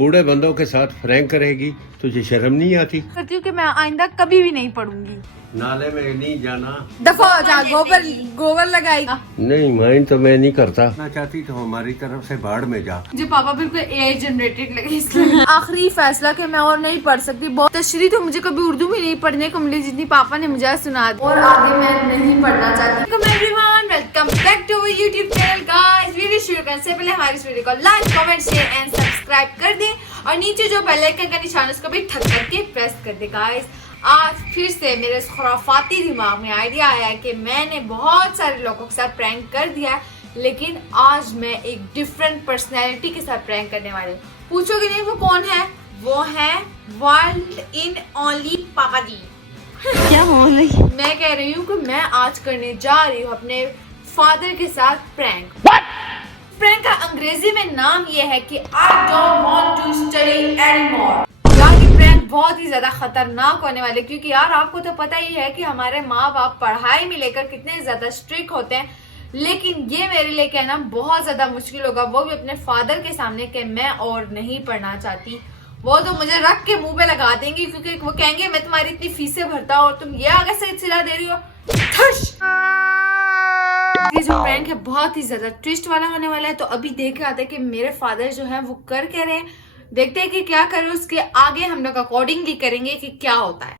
बूढ़े बंदों के साथ फ्रैंक करेगी, तुझे शर्म नहीं आती? करती हूँ कि मैं आइंदा कभी भी नहीं पढ़ूंगी। नाले में नहीं जाना। दफा हो जा, गोबर लगाई। नहीं माइंड तो मैं नहीं करता। ना चाहती तो हमारी तरफ से बाढ़ में जा। जो पापा बिल्कुल एआई जनरेटेड लगे इसलिए आखिरी फैसला कि मैं और नहीं पढ़ सकती। बहुत तशरी तो मुझे कभी उर्दू में नहीं पढ़ने को मिली जितनी पापा ने मुझे सुना दी, और आगे मैं नहीं पढ़ना चाहती। Welcome back to our YouTube channel guys. Video शुरू करने से पहले हमारी इस वीडियो को like, comment, share and subscribe कर दें और नीचे जो बेल आइकन का निशान है उसको भी ठक करके प्रेस कर दे गाइस। आज फिर से मेरे इस खुराफाती दिमाग में आइडिया आया है कि मैंने बहुत सारे लोगों के साथ प्रैंक कर दिया है, लेकिन आज मैं एक डिफरेंट पर्सनैलिटी के साथ प्रैंक करने वाली हूँ। पूछोगे नहीं वो कौन है? वो है वर्ल्ड इन ओनली पापा जी। क्या बोल रही? मैं कह रही हूँ कि मैं आज करने जा रही हूँ अपने फादर के साथ प्रैंक। प्रैंक का अंग्रेजी में नाम ये है कि I don't want to study anymore. यार ये प्रैंक बहुत ही ज्यादा खतरनाक होने वाले, क्योंकि यार आपको तो पता ही है कि हमारे माँ बाप पढ़ाई में लेकर कितने ज्यादा स्ट्रिक्ट होते हैं, लेकिन ये मेरे लिए कहना बहुत ज्यादा मुश्किल होगा, वो भी अपने फादर के सामने कि मैं और नहीं पढ़ना चाहती। वो तो मुझे रख के मुंह पे लगा देंगे, क्योंकि वो कहेंगे मैं तुम्हारी इतनी फीसें भरता हूँ और तुम ये आगे से सिला दे रही हो। ये जो प्रैंक है बहुत ही ज्यादा ट्विस्ट वाला होने वाला है, तो अभी देख के आते हैं कि मेरे फादर जो है वो कर क्या रहे हैं, देखते हैं कि क्या करें, उसके आगे हम लोग अकॉर्डिंगली करेंगे कि क्या होता है।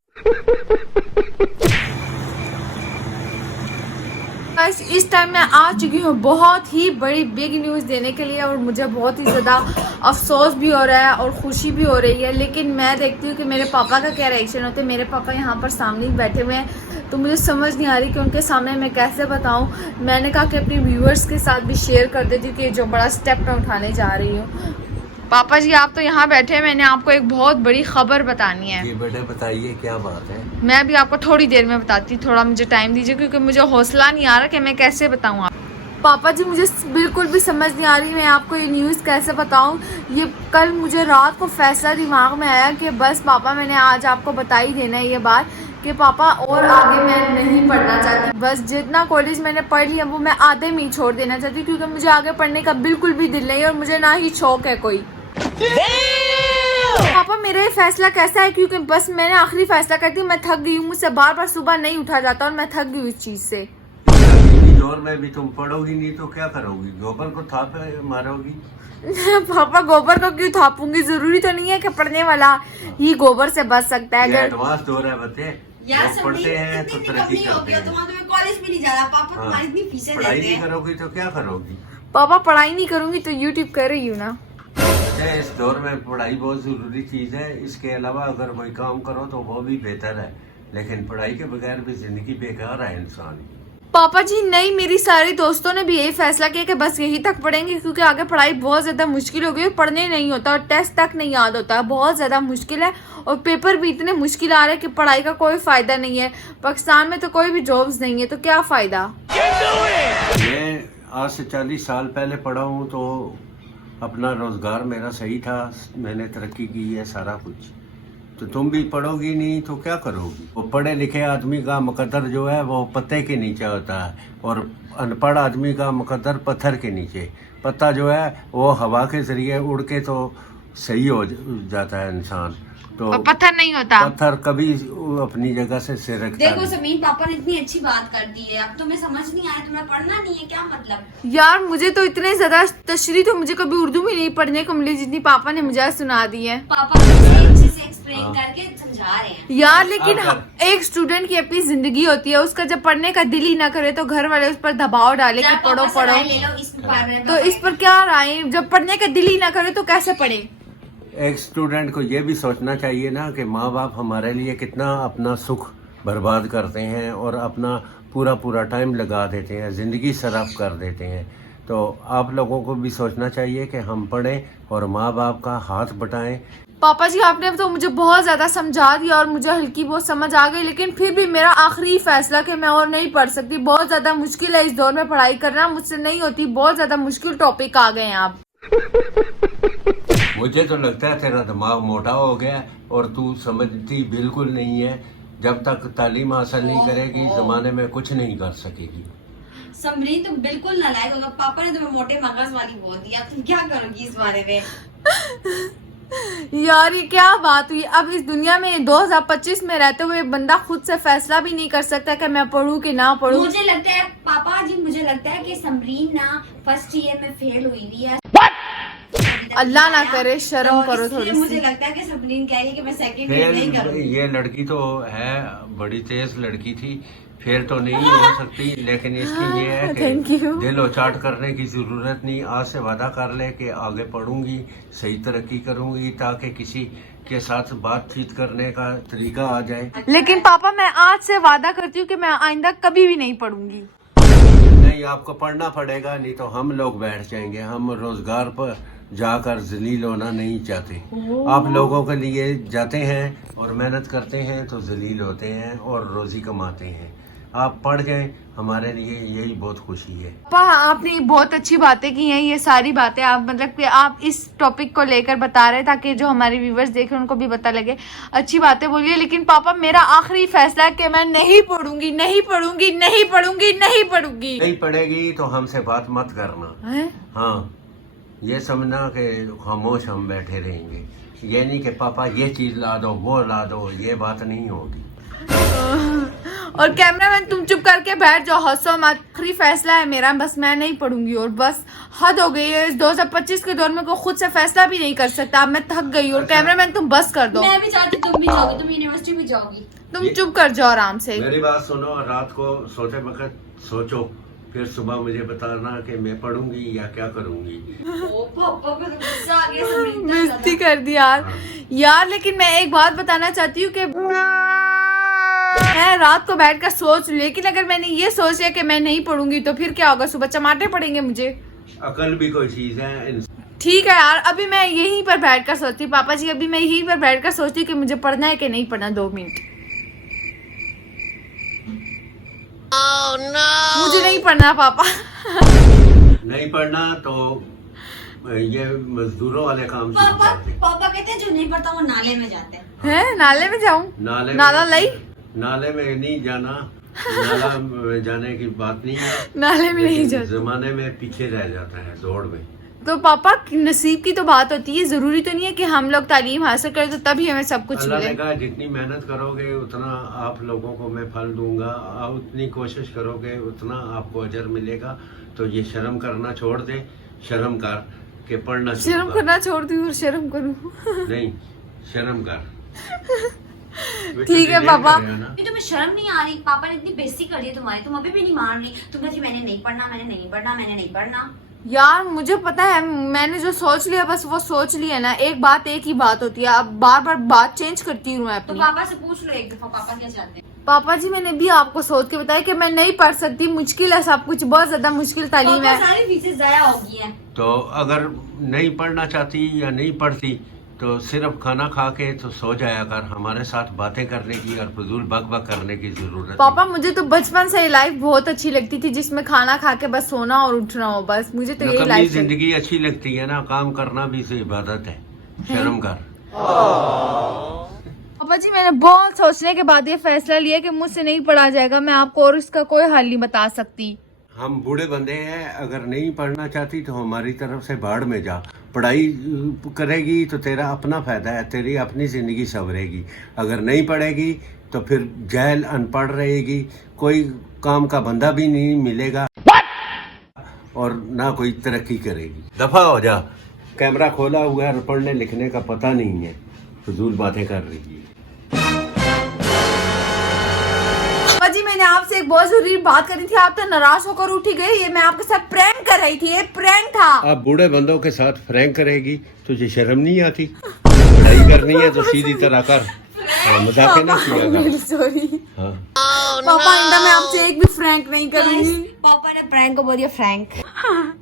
इस टाइम मैं आ चुकी हूँ बहुत ही बड़ी बिग न्यूज़ देने के लिए, और मुझे बहुत ही ज़्यादा अफसोस भी हो रहा है और खुशी भी हो रही है, लेकिन मैं देखती हूँ कि मेरे पापा का क्या रिएक्शन होता है। मेरे पापा यहाँ पर सामने ही बैठे हुए हैं, तो मुझे समझ नहीं आ रही कि उनके सामने मैं कैसे बताऊँ। मैंने कहा कि अपने व्यूअर्स के साथ भी शेयर कर देती हूँ कि जो बड़ा स्टेप मैं उठाने जा रही हूँ। पापा जी आप तो यहाँ बैठे हैं, मैंने आपको एक बहुत बड़ी खबर बतानी है। ये बेटे बताइए क्या बात है? मैं भी आपको थोड़ी देर में बताती हूँ, थोड़ा मुझे टाइम दीजिए, क्योंकि मुझे हौसला नहीं आ रहा कि मैं कैसे बताऊँ आप। पापा जी मुझे बिल्कुल भी समझ नहीं आ रही मैं आपको ये न्यूज़ कैसे बताऊँ। ये कल मुझे रात को फैसला दिमाग में आया कि बस पापा मैंने आज आपको बता ही देना है ये बात कि पापा और आगे मैं नहीं पढ़ना चाहती। बस जितना कॉलेज मैंने पढ़ लिया वो मैं आधे में ही छोड़ देना चाहती, क्योंकि मुझे आगे पढ़ने का बिल्कुल भी दिल नहीं है और मुझे ना ही शौक है कोई। पापा मेरा ये फैसला कैसा है, क्योंकि बस मैंने आखिरी फैसला कर दी। मैं थक गई हूँ, मुझसे बार बार सुबह नहीं उठा जाता और मैं थक गई हूँ इस चीज से। दौर में भी तुम पढ़ोगी नहीं तो क्या करोगी? गोबर को थाप मारोगी? पापा गोबर को क्यों थापूंगी? जरूरी तो नहीं है कि पढ़ने वाला ही गोबर से बच सकता है। अगर एडवांस दौर है बच्चे, लोग पढ़ते हैं तो तरक्की करते हैं। कॉलेज में नहीं जा रहा पापा, तुम्हारी इतनी फीसें देते हैं। पढ़ाई नहीं करोगी तो क्या करोगी? पापा पढ़ाई नहीं करूंगी तो यूट्यूब कर रही हूँ ना। इस दौर में पढ़ाई बहुत जरूरी चीज है, इसके अलावा अगर कोई काम करो तो वो भी बेहतर है, लेकिन पढ़ाई के बगैर भी जिंदगी बेकार है इंसान की। पापा जी नहीं, मेरी सारी दोस्तों ने भी यही फैसला किया कि बस यही तक पढ़ेंगे, क्योंकि आगे पढ़ाई बहुत ज्यादा मुश्किल हो गई है, पढ़ने नहीं होता और टेस्ट तक नहीं याद होता, बहुत ज्यादा मुश्किल है और पेपर भी इतने मुश्किल आ रहे हैं कि पढ़ाई का कोई फायदा नहीं है। पाकिस्तान में तो कोई भी जॉब्स नहीं है, तो क्या फायदा। मैं आज से 40 साल पहले पढ़ा हूँ तो अपना रोजगार मेरा सही था, मैंने तरक्की की है सारा कुछ। तो तुम भी पढ़ोगी नहीं तो क्या करोगी? वो पढ़े लिखे आदमी का मुकद्दर जो है वो पत्ते के नीचे होता है, और अनपढ़ आदमी का मुकद्दर पत्थर के नीचे। पत्ता जो है वो हवा के जरिए उड़ के तो सही हो जाता है इंसान, तो पत्थर नहीं होता। पत्थर कभी अपनी जगह से सिर रखता देखो नहीं। समीन पापा ने इतनी अच्छी बात कर दी है, अब तुम्हें समझ नहीं आया, तुम्हें पढ़ना नहीं है, क्या मतलब? यार मुझे तो इतने ज्यादा तशरी तो मुझे कभी उर्दू में नहीं पढ़ने को मिली जितनी पापा ने मुझे सुना दी है। पापा अच्छे से एक्सप्लेन करके समझा रहे हैं यार, लेकिन एक स्टूडेंट की अपनी जिंदगी होती है, उसका जब पढ़ने का दिल ही ना करे तो घर वाले उस पर दबाव डाले कि पढ़ो पढ़ो, ले लो इस बारे में। तो इस पर क्या राय? जब पढ़ने का दिल ही ना करे तो कैसे पढ़े? एक स्टूडेंट को ये भी सोचना चाहिए ना कि माँ बाप हमारे लिए कितना अपना सुख बर्बाद करते हैं और अपना पूरा टाइम लगा देते हैं, ज़िंदगी सरफ कर देते हैं। तो आप लोगों को भी सोचना चाहिए कि हम पढ़ें और माँ बाप का हाथ बटाएं। पापा जी आपने तो मुझे बहुत ज्यादा समझा दिया और मुझे हल्की बहुत समझ आ गई, लेकिन फिर भी मेरा आखिरी फैसला कि मैं और नहीं पढ़ सकती। बहुत ज्यादा मुश्किल है इस दौर में पढ़ाई करना, मुझसे नहीं होती, बहुत ज्यादा मुश्किल टॉपिक आ गए हैं आप। मुझे तो लगता है तेरा दिमाग मोटा हो गया और तू समझती बिल्कुल नहीं है। जब तक तालीम हासिल नहीं करेगी जमाने में कुछ नहीं कर सकेगी। समरीन तुम बिल्कुल नालायक होगा, पापा ने तुम्हें मोटे मगज वाली बोल दिया, तुम क्या करोगी इस बारे में? यार ये क्या बात हुई। अब इस दुनिया में 2025 में रहते हुए बंदा खुद से फैसला भी नहीं कर सकता कि मैं पढ़ूं कि ना पढ़ूं। मुझे लगता है पापा जी, मुझे लगता है कि समरीन ना फर्स्ट ईयर में फेल हुई हुई है। अल्लाह ना करे, शर्म करो इसलिए थोड़ी मुझे सी। लगता है कि समरीन कह रही है कि मैं सेकंड ईयर नहीं करूंगी। ये लड़की तो है, बड़ी तेज लड़की थी, फेल तो नहीं हो सकती, लेकिन इसकी ये है Thank कि you. दिल उचाट करने की जरूरत नहीं। आज से वादा कर ले कि आगे पढ़ूंगी, सही तरक्की करूंगी, ताकि किसी के साथ बातचीत करने का तरीका आ जाए। लेकिन पापा मैं आज से वादा करती हूँ कि मैं आइंदा कभी भी नहीं पढ़ूंगी। नहीं, आपको पढ़ना पड़ेगा, नहीं तो हम लोग बैठ जाएंगे। हम रोजगार पर जाकर जलील होना नहीं चाहते। आप लोगों के लिए जाते हैं और मेहनत करते हैं तो जलील होते हैं और रोजी कमाते हैं। आप पढ़ जाएं, हमारे लिए यही बहुत खुशी है। पापा आपने बहुत अच्छी बातें की हैं, ये सारी बातें आप मतलब कि आप इस टॉपिक को लेकर बता रहे हैं ताकि जो हमारे व्यूवर्स देख रहे हैं उनको भी पता लगे। अच्छी बातें बोलिए, लेकिन पापा मेरा आखिरी फैसला है कि मैं नहीं पढ़ूंगी, नहीं पढ़ूंगी, नहीं पढ़ूंगी, नहीं पढ़ूंगी। नहीं पढ़ेगी तो हमसे बात मत करना। हैं? हाँ, ये समझना कि खामोश हम बैठे रहेंगे। ये नहीं कि पापा ये चीज ला दो, वो ला दो, ये बात नहीं होगी। और कैमरामैन तुम चुप करके बैठ जाओ, हंसो मत। आखिरी फैसला है मेरा, बस मैं नहीं पढ़ूंगी और बस हद हो गई है। इस 2025 के दौर में कोई खुद से फैसला भी नहीं कर सकता। अब मैं थक गई। और कैमरामैन तुम बस कर दो, मैं भी चाहती तुम भी जाओगी, तुम यूनिवर्सिटी भी जाओगी। तुम चुप कर जाओ आराम से। मेरी बात सुनो, रात को सोते वक्त सोचो, फिर सुबह मुझे बताना कि मैं पढ़ूंगी या क्या करूंगी। ओ पापा को तो गुस्सा आ गया समरीन का। बेइज्जती कर दी यार। यार लेकिन मैं एक बात बताना चाहती हूँ कि मैं रात को बैठकर सोच लूं, लेकिन अगर मैंने ये सोच लिया कि मैं नहीं पढ़ूंगी तो फिर क्या होगा? सुबह चमाटे पड़ेंगे मुझे। अकल भी कोई चीज है। ठीक है यार, अभी मैं यहीं पर बैठकर सोचती हूँ पापा जी, अभी मैं यहीं पर बैठकर सोचती हूँ कि मुझे पढ़ना है कि नहीं पढ़ना। 2 मिनट। मुझे नहीं पढ़ना पापा। नहीं पढ़ना तो ये मजदूरों वाले काम शुरू पापा कर दे। पापा कहते हैं जो नहीं पढ़ता वो नाले में जाते हैं। है नाले में जाऊं? नाले नाला लाई? नाले में नहीं जाना, नाला में जाने की बात नहीं है। नाले में नहीं लेकिन जाते जमाने में पीछे रह जाता है दौड़ में। तो पापा नसीब की तो बात होती है। जरूरी तो नहीं है कि हम लोग तालीम हासिल करें तो तभी हमें सब कुछ अल्लाह मिले। ने कहा जितनी मेहनत करोगे उतना आप लोगों को मैं फल दूंगा, आप उतनी कोशिश करोगे उतना आपको अजर मिलेगा। तो ये शर्म करना छोड़ दे, शर्म कर के पढ़ना शुरू शर्म कर। करना छोड़ दूं और शर्म करूं? नहीं, शर्म कर। ठीक है पापा। ये तुम्हें शर्म नहीं आ रही? पापा ने इतनी बेइज्जती कर दी तुम्हारी, तुम अभी भी नहीं मान रही। तुम कहती मैंने नहीं पढ़ना, मैंने नहीं पढ़ना, मैंने नहीं पढ़ना। यार मुझे पता है, मैंने जो सोच लिया बस वो सोच लिया ना। एक बात एक ही बात होती है, अब बार बार बात चेंज करती हूँ मैं तो अपनी। पापा से पूछ लो एक दफा पापा क्या चाहते हैं। पापा जी मैंने भी आपको सोच के बताया कि मैं नहीं पढ़ सकती, मुश्किल है सब कुछ, बहुत ज्यादा मुश्किल तालीम पापा है। सारी फीसें जाया होगी हैं। तो अगर नहीं पढ़ना चाहती या नहीं पढ़ती तो सिर्फ खाना खा के तो सो जाया कर। हमारे साथ बातें करने की और फजूल बक बक करने की जरूरत पापा मुझे तो बचपन से लाइफ बहुत अच्छी लगती थी जिसमें खाना खा के बस सोना और उठना हो, बस मुझे तो यही नकली लाइफ जिंदगी अच्छी लगती है ना, काम करना भी तो इबादत है। शर्म कर। पापा जी मैंने बहुत सोचने के बाद ये फैसला लिया कि मुझसे नहीं पढ़ा जाएगा। मैं आपको और इसका कोई हल नहीं बता सकती। हम बूढ़े बंदे हैं, अगर नहीं पढ़ना चाहती तो हमारी तरफ से बाढ़ में जा। पढ़ाई करेगी तो तेरा अपना फायदा है, तेरी अपनी जिंदगी संवरेगी। अगर नहीं पढ़ेगी तो फिर जहल अनपढ़ रहेगी, कोई काम का बंदा भी नहीं मिलेगा और ना कोई तरक्की करेगी। दफा हो जा। कैमरा खोला हुआ है और पढ़ने लिखने का पता नहीं है, फजूल बातें कर रही है। पापा जी मैंने आपसे एक बहुत जरूरी बात करी थी, आप तो नाराज होकर उठी गई। ये मैं आपके साथ प्रैंक कर रही थी, ये प्रैंक था। आप बूढ़े बंदों के साथ फ्रैंक करेगी, तुझे शर्म नहीं आती? पढ़ाई करनी है तो सीधी तरह कर, मजाक ना किया कर। सॉरी हाँ। पापा आइंदा मैं आपसे एक भी फ्रैंक नहीं करूंगी। पापा ने प्रैंक को बोल दिया फ्रैंक।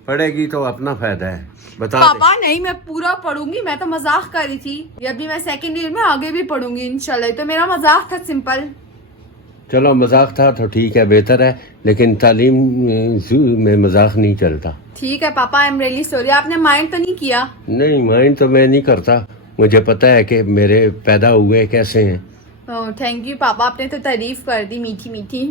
पढ़ेगी तो अपना फायदा है, बता पापा नहीं मैं पूरा पढ़ूंगी, मैं तो मजाक कर रही थी। ये अभी मैं सेकंड ईयर में आगे भी पढ़ूंगी इंशाल्लाह। तो मेरा मजाक था सिंपल। चलो मजाक था तो ठीक है, बेहतर है, लेकिन तालीम में मजाक नहीं चलता। ठीक है पापा, आई एम रियली सॉरी। आपने माइंड तो नहीं किया? नहीं, माइंड तो मैं नहीं करता, मुझे पता है कि मेरे पैदा हुए कैसे हैं। ओह थैंक यू पापा, आपने तो तारीफ कर दी मीठी मीठी।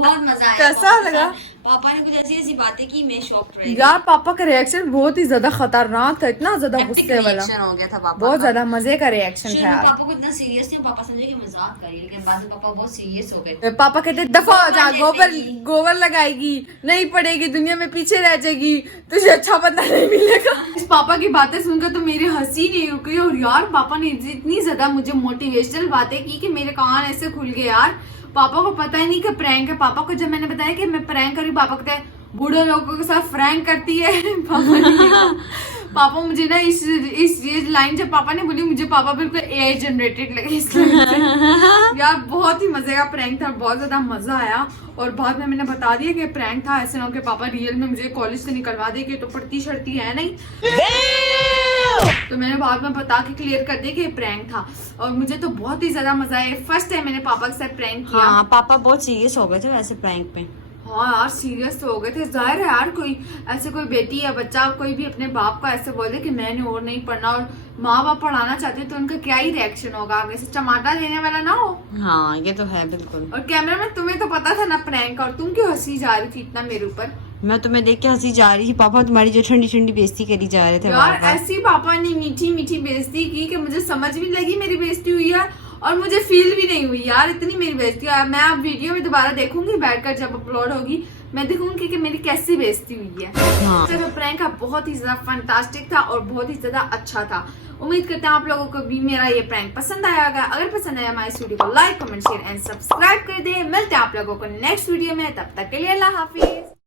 बहुत मजा आया। कैसा पापा के लगा? साथ। पापा ने कुछ ऐसी ऐसी बातें की, मैं शॉक रही। यार पापा का रिएक्शन बहुत ही ज्यादा खतरनाक था, इतना ज्यादा गुस्से वाला, रिएक्शन हो गया था पापा बहुत का। ज्यादा मजे का रिएक्शन शुरू था में यार। पापा को इतना सीरियस नहीं, पापा समझे कि मजाक कर रही है, लेकिन बाद में पापा बहुत सीरियस हो गए। पापा कहते दफा हो जा, गोबर गोबर लेगी। गोबर लगाएगी, नहीं पड़ेगी, दुनिया में पीछे रह जाएगी, तुझे अच्छा बंदा नहीं मिलेगा। इस पापा की बातें सुनकर तो मेरी हंसी नहीं रुकी। और यार पापा ने इतनी ज्यादा मुझे मोटिवेशनल बातें की कि मेरे कान ऐसे खुल गए यार। पापा को पता ही नहीं कि प्रैंक है। पापा को जब मैंने बताया कि मैं प्रैंक करी, पापा कहते हैं बूढ़े लोगों के साथ प्रैंक करती है। पापा मुझे ना इस लाइन जब पापा ने बोली, मुझे पापा बिल्कुल AI जनरेटेड लगे इस लाइन से। यार बहुत ही मजे का प्रैंक था, बहुत ज्यादा मजा आया। और बाद में मैंने बता दिया कि प्रैंक था, ऐसे ना हो कि पापा रियल में मुझे कॉलेज से निकलवा दे कि तो पढ़ती शर्ती है नहीं। तो मैंने बाद में बता के क्लियर कर दिया कि प्रैंक था। और मुझे तो बहुत ही ज्यादा मजा आया, फर्स्ट टाइम मैंने पापा के साथ प्रैंक किया। हाँ, पापा बहुत सीरियस हो गए थे वैसे प्रैंक पे। हाँ यार सीरियस तो हो गए थे। जाहिर है यार, कोई ऐसे कोई बेटी या बच्चा कोई भी अपने बाप को ऐसे बोले कि मैंने और नहीं पढ़ना, और माँ बाप पढ़ाना चाहते तो उनका क्या ही रिएक्शन होगा, आगे से टमाटर लेने वाला ना हो। हाँ ये तो है बिल्कुल। और कैमरा में तुम्हें तो पता था ना प्रैंक, और तुम क्यों हंसी जा रही थी इतना मेरे ऊपर? मैं तुम्हें देख के हंसी जा रही थी, पापा तुम्हारी जो ठंडी ठंडी बेइज्जती करी जा रहे थे। यार बार-बार। ऐसी पापा ने मीठी मीठी बेइज्जती की कि मुझे समझ भी लगी मेरी बेइज्जती हुई है, और मुझे फील भी नहीं हुई यार इतनी मेरी बेइज्जती है। मैं अब वीडियो में दोबारा देखूंगी बैठकर, जब अपलोड होगी मैं देखूंगी कि मेरी कैसी बेइज्जती हुई है। हाँ। तो प्रैंक बहुत ही ज्यादा फैंटास्टिक था और बहुत ही ज्यादा अच्छा था। उम्मीद करते हैं आप लोगों को भी मेरा ये प्रैंक पसंद आया होगा। अगर पसंद आया हमारी इस वीडियो को like, comment, share and subscribe कर दे। मिलते हैं आप लोगों को नेक्स्ट वीडियो में, तब तक के लिए अल्लाह हाफिज।